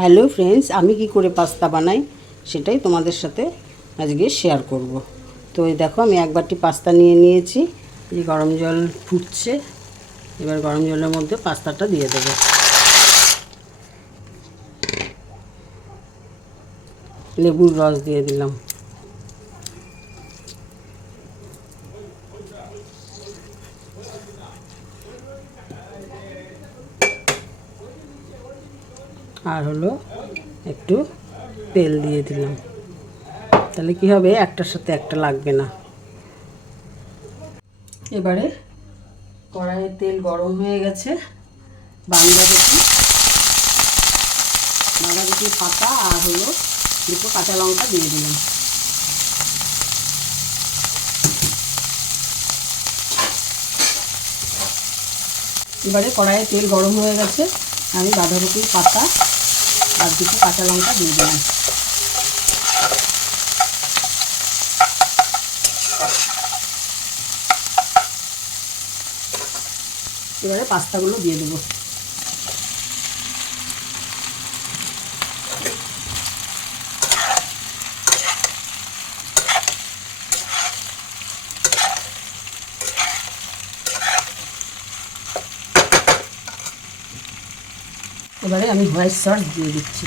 Hello friends, আমি কি করে পাস্তা বানাই সেটাই তোমাদের সাথে আজকে শেয়ার করব। তো এই দেখো, আমি এক বাটি পাস্তা নিয়ে নিয়েছি। এই গরম জল ফুটছে, এবার গরম জলের মধ্যে পাস্তাটা দিয়ে দেবো। লেবুর রস দিয়ে দিলাম। আর হলো একটু তেল দিয়ে দিলাম, তাহলে কি হবে, একটার সাথে একটা লাগবে না। এবারে কড়াইয়ে তেল গরম হয়ে গেছে। বাঁধাকপি পাতা আর হলো দুটো কাঁচা লঙ্কা দিয়ে দিলাম। এবারে কড়াইয়ে তেল গরম হয়ে গেছে, আমি বাঁধাকপির পাতা আর দুটো কাঁচা লঙ্কা দিয়ে দিলাম। এবারে পাস্তাগুলো দিয়ে দেবো। এবারে আমি হোয়াইট সস দিয়ে দিচ্ছি।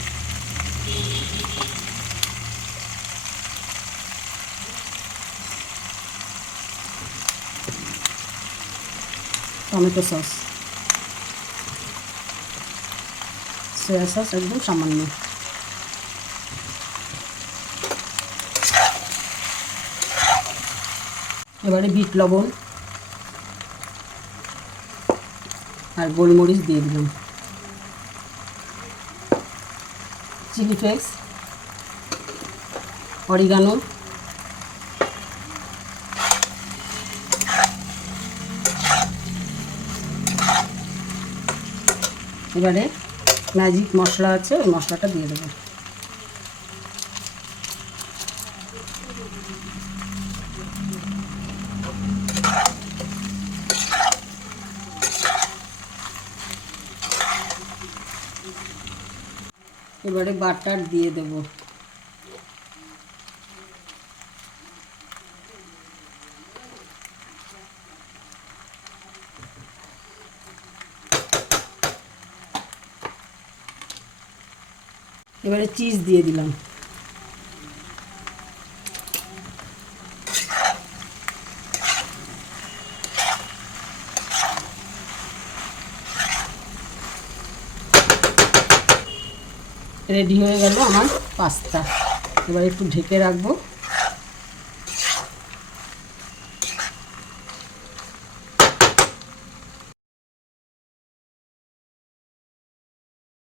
টমেটো সস, সয়া সস একদম সামান্য। এবারে বিট লবণ আর গোলমরিচ দিয়ে দিলাম। চিলি ফ্লেক্স, অরিগানো, এবারে ম্যাজিক মশলা আছে, ওই মশলাটা দিয়ে দেবো। এবারে বাটার দিয়ে দেবো। এবারে চিজ দিয়ে দিলাম। রেডি হয়ে গেল আমার পাস্তা। এবার একটু ঢেকে রাখবো।